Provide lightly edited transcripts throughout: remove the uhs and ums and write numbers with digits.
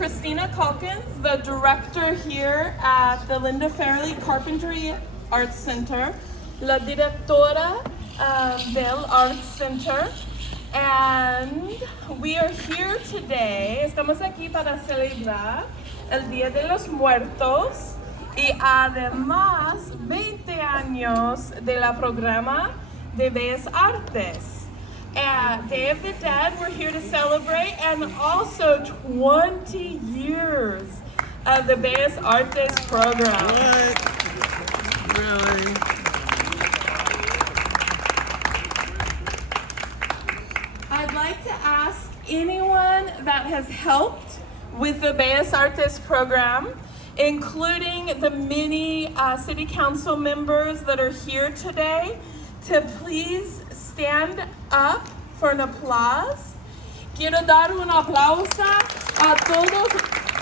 Christina Calkins, the director here at the Linda Fairley Carpinteria Arts Center, la directora del Arts Center, and we are here today. Estamos aquí para celebrar el Día de los Muertos y además 20 años de la programa de Bellas Artes. Day of the Dead, we're here to celebrate, and also 20 years of the Bellas Artes program. What? Really? I'd like to ask anyone that has helped with the Bellas Artes program, including the many city council members that are here today, to please stand up for an applause. Quiero dar un aplauso a todos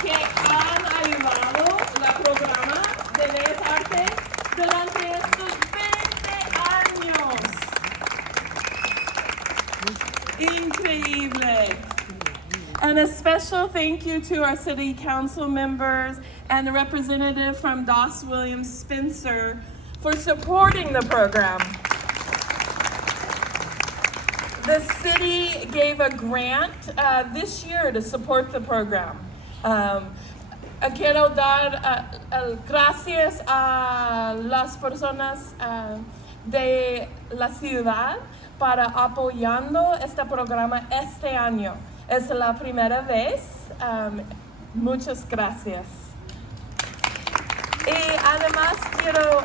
que han ayudado la programa de Bellas Artes durante estos 20 años. Increíble. And a special thank you to our city council members and the representative from Doss Williams Spencer for supporting the program. The city gave a grant this year to support the program. Quiero dar gracias a las personas de la ciudad para apoyando este programa este año. Es la primera vez. Muchas gracias. Y además quiero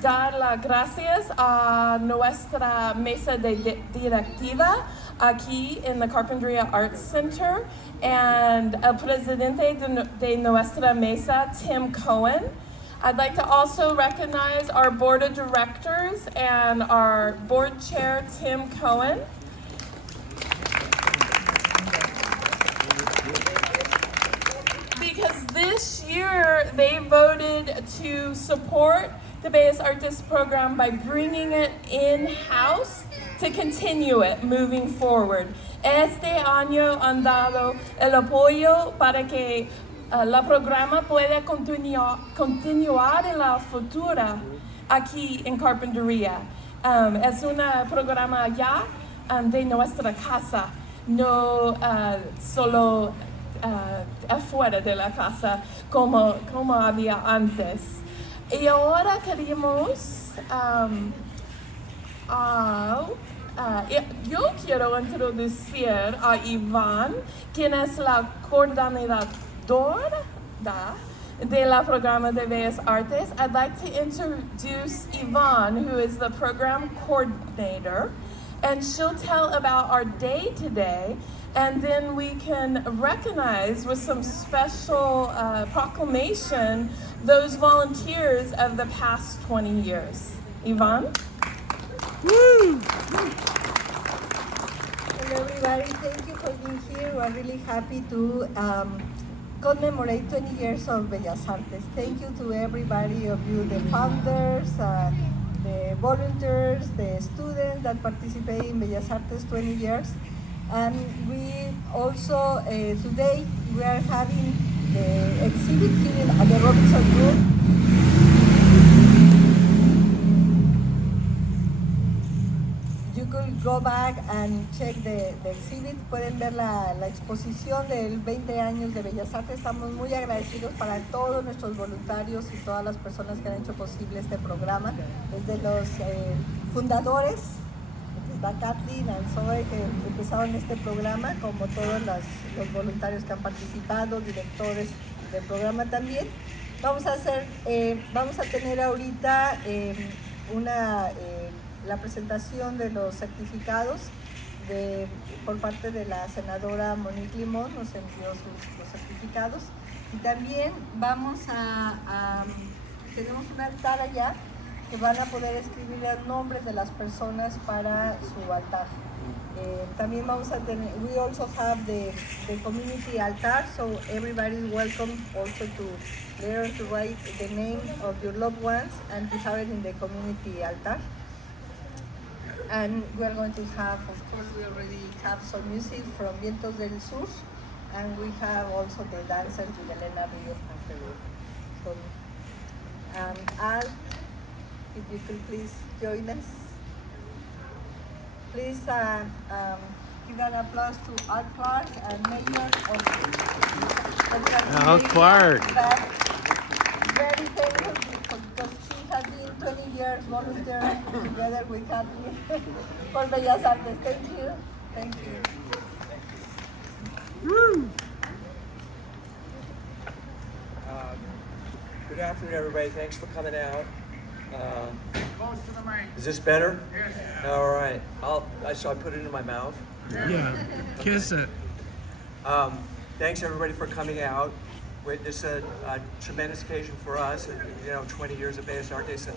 dar las gracias a nuestra mesa directiva aquí en la Carpinteria Arts Center and el presidente de nuestra mesa, Tim Cohen. I'd like to also recognize our board of directors and our board chair, Tim Cohen. Because this year they voted to support the Bellas Artes program by bringing it in-house to continue it moving forward. Este año han dado el apoyo para que la programa pueda continuar en la futura aquí en Carpinteria. Es un programa allá de nuestra casa, no solo afuera de la casa como había antes. Y ahora queremos, yo quiero introducir a Iván, quien es la coordinadora de la programa de Bellas Artes. I'd like to introduce Iván, who is the program coordinator, and she'll tell about our day today, and then we can recognize with some special proclamation those volunteers of the past 20 years. Yvonne? Woo! Hello everybody, thank you for being here. We're really happy to commemorate 20 years of Bellas Artes. Thank you to everybody of you, the founders, the volunteers, the students that participate in Bellas Artes 20 years. And we also, today, we are having the exhibit here at the Robinson Room. You could go back and check the exhibit. Pueden ver la exposición del 20 años de Bellas Artes. Estamos muy agradecidos para todos nuestros voluntarios y todas las personas que han hecho posible este programa. Desde los fundadores, está Kathleen y Zoe, que empezaron este programa, como todos los voluntarios que han participado, directores del programa también. Vamos a tener ahorita la presentación de los certificados por parte de la senadora Monique Limón, nos envió los certificados. Y también tenemos un altar allá que van a poder escribir los nombres de las personas para su altar. También vamos a tener, we also have the community altar, so everybody is welcome also to learn to write the name of your loved ones and to have it in the community altar. And we are going to have, of course, we already have some music from Vientos del Sur, And we have also the dancers with Elena Rios afterward. So, Al, if you could please join us. Please give an applause to Al Clark and Mayor of Al Clark. Very thankful because she has been 20 years volunteering together with Kathleen for Bellas Artes. Thank you. Thank you. Woo! Good afternoon, everybody. Thanks for coming out. Is this better? Yes. All right. So I put it in my mouth. Yeah, kiss it. Thanks, everybody, for coming out. This is a tremendous occasion for us. 20 years of Bellas Artes.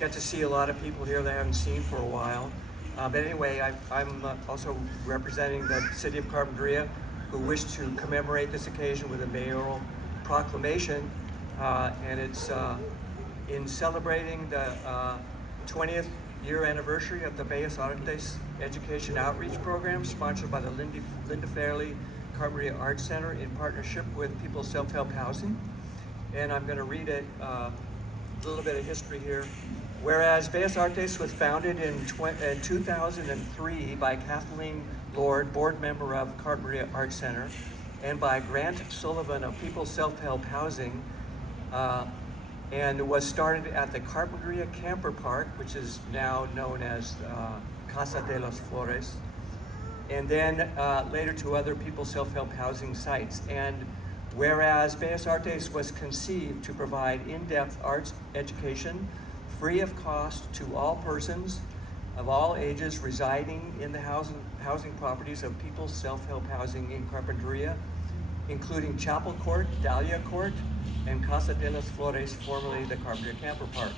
Get to see a lot of people here that I haven't seen for a while. But anyway, I'm also representing the city of Carpinteria, who wish to commemorate this occasion with a mayoral proclamation. And it's in celebrating the 20th year anniversary of the Bellas Artes Education Outreach Program, sponsored by the Linda Fairley Carpinteria Arts Center in partnership with People's Self-Help Housing. And I'm going to read it, a little bit of history here. Whereas Bellas Artes was founded in 2003 by Kathleen Lord, board member of Carpinteria Arts Center, and by Grant Sullivan of People's Self-Help Housing, and was started at the Carpinteria Camper Park, which is now known as Casa de las Flores, and then later to other People's Self-Help Housing sites. And whereas Bellas Artes was conceived to provide in-depth arts education free of cost to all persons of all ages residing in the housing properties of People's Self-Help Housing in Carpinteria, including Chapel Court, Dahlia Court, and Casa de las Flores, formerly the Carpinteria Camper Park,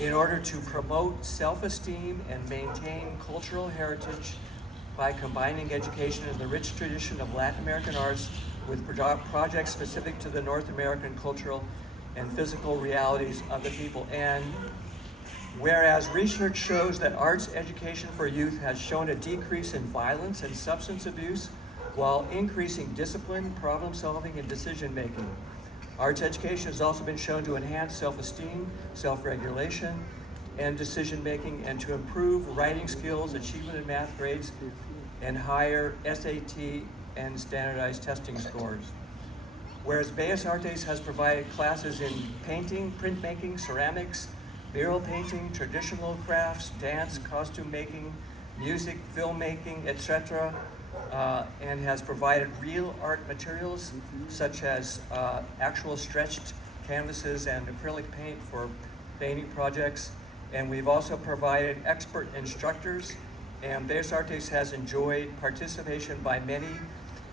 in order to promote self-esteem and maintain cultural heritage by combining education in the rich tradition of Latin American arts with projects specific to the North American cultural and physical realities of the people. And whereas research shows that arts education for youth has shown a decrease in violence and substance abuse while increasing discipline, problem solving, and decision making. Arts education has also been shown to enhance self-esteem, self-regulation, and decision making, and to improve writing skills, achievement in math grades, and higher SAT and standardized testing scores. Whereas Bellas Artes has provided classes in painting, printmaking, ceramics, mural painting, traditional crafts, dance, costume making, music, filmmaking, etc., and has provided real art materials such as actual stretched canvases and acrylic paint for painting projects. And we've also provided expert instructors, and Bellas Artes has enjoyed participation by many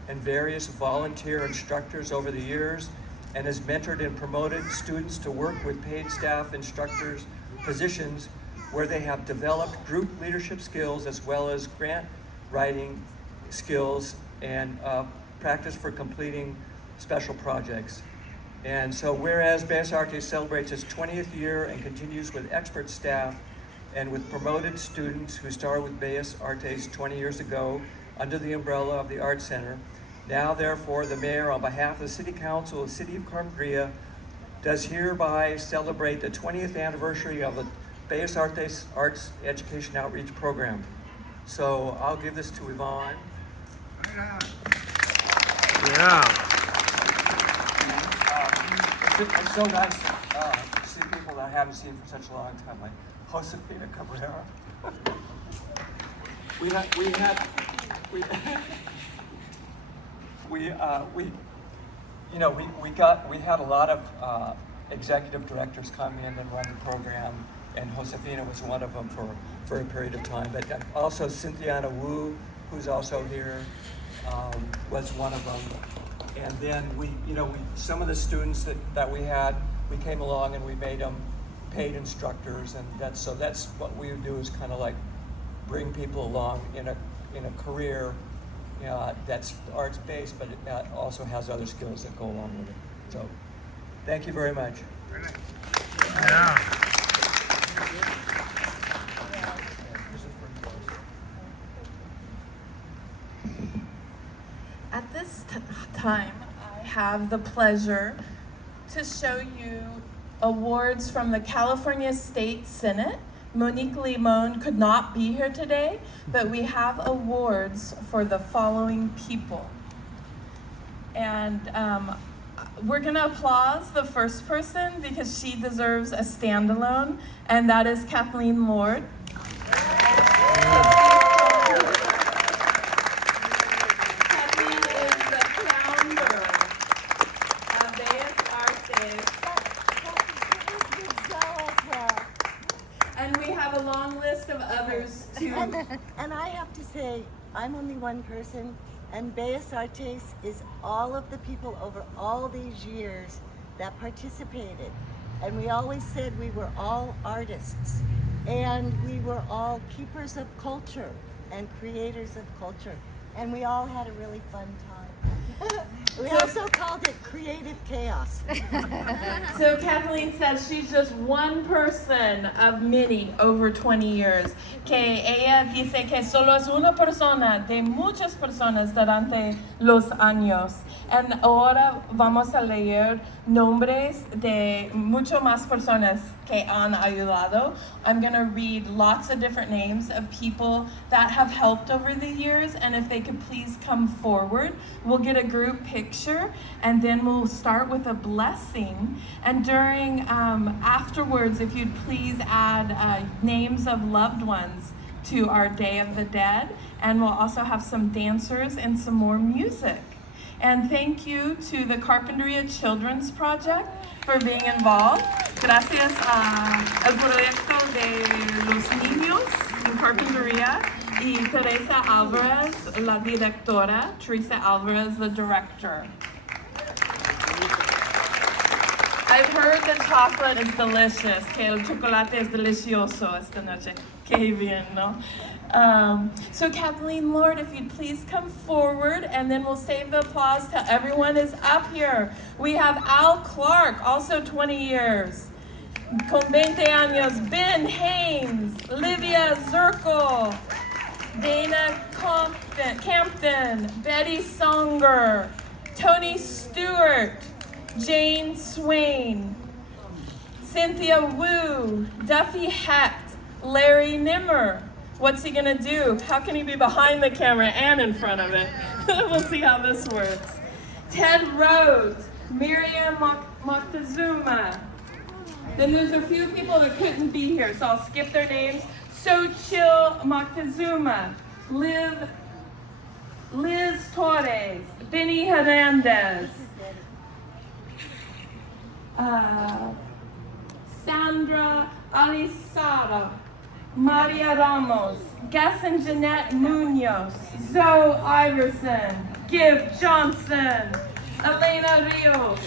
and various volunteer instructors over the years, and has mentored and promoted students to work with paid staff instructors positions where they have developed group leadership skills as well as grant writing skills and practice for completing special projects. And so whereas Bellas Artes celebrates its 20th year and continues with expert staff and with promoted students who started with Bellas Artes 20 years ago under the umbrella of the Arts Center, now therefore the Mayor, on behalf of the City Council of the City of Carpinteria, does hereby celebrate the 20th anniversary of the Bellas Artes Arts Education Outreach Program. So I'll give this to Yvonne. Yeah. It's so nice to see people that I haven't seen for such a long time, like Josefina Cabrera. We had a lot of executive directors come in and run the program, and Josefina was one of them for a period of time. But also Cynthia Wu, who's also here, was one of them. And then some of the students that we had, we came along and we made them paid instructors, and that's what we would do, is kind of like bring people along in a career that's arts based, but it also has other skills that go along with it. So, thank you very much. Yeah. time, I have the pleasure to show you awards from the California State Senate. Monique Limon could not be here today, but we have awards for the following people. And we're gonna applause the first person because she deserves a standalone, and that is Kathleen Lord. Kathleen is the founder of Bellas Artes. And we have a long list of others too. And I have to say, I'm only one person, and Bellas Artes is all of the people over all these years that participated. And we always said we were all artists, and we were all keepers of culture and creators of culture. And we all had a really fun time. We also called it creative chaos. So Kathleen says she's just one person of many over 20 years. Que ella dice que solo es una persona de muchas personas durante los años. And ahora vamos a leer nombres de mucho más personas que han ayudado. I'm going to read lots of different names of people that have helped over the years, and if they could please come forward, we'll get a group picture, and then we'll start with a blessing. And during, afterwards, if you'd please add names of loved ones to our Day of the Dead, and we'll also have some dancers and some more music. And thank you to the Carpinteria Children's Project for being involved. Gracias al proyecto de los niños en Carpinteria y Teresa Alvarez, la directora, Teresa Alvarez, the director. I've heard the chocolate is delicious, que el chocolate es delicioso esta noche. Qué bien, ¿no? So Kathleen Lord, if you'd please come forward, and then we'll save the applause till everyone is up here. We have Al Clark, also 20 years. Con 20 años, Ben Haynes, Livia Zirkle, Dana Campton, Betty Songer, Tony Stewart, Jane Swain, Cynthia Wu, Duffy Hecht, Larry Nimmer. What's he gonna do? How can he be behind the camera and in front of it? We'll see how this works. Ted Rhodes, Miriam Moctezuma. Then there's a few people that couldn't be here, so I'll skip their names. Xochitl Moctezuma, Liz Torres, Benny Hernandez, Sandra Alisara, Maria Ramos, Gus and Jeanette Munoz, Zoe Iverson, Giv Johnson, Elena Rios,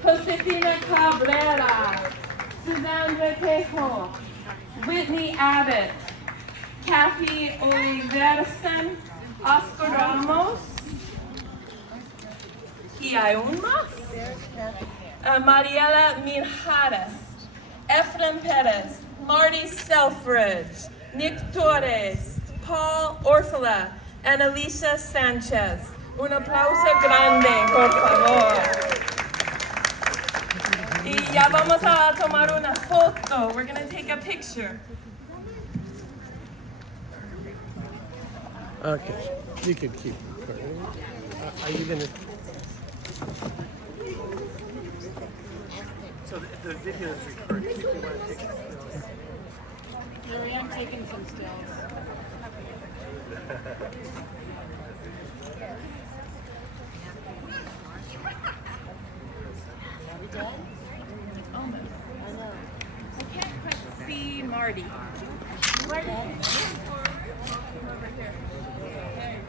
Josefina Cabrera, Suzanne Tejo, Whitney Abbott, Kathy Oliverson, Oscar Ramos, y hay un más, Mariela Mijares, Efrain Perez, Marty Selfridge, Nick Torres, Paul Orfila, and Alicia Sanchez. Un aplauso grande, por favor. Y ya vamos a tomar una foto. We're going to take a picture. Okay, you can keep. Are you gonna? So the video is recording. If you want to take I'm taking some stills. Are we done? Almost. I know. I can't quite see Marty. Marty. Over here. There you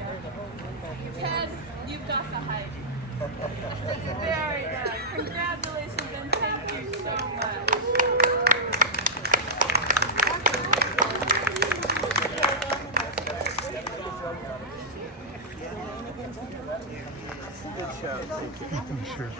go. Ted, you've got the height. Very good. Congratulations and thank you so much. good show. Sure.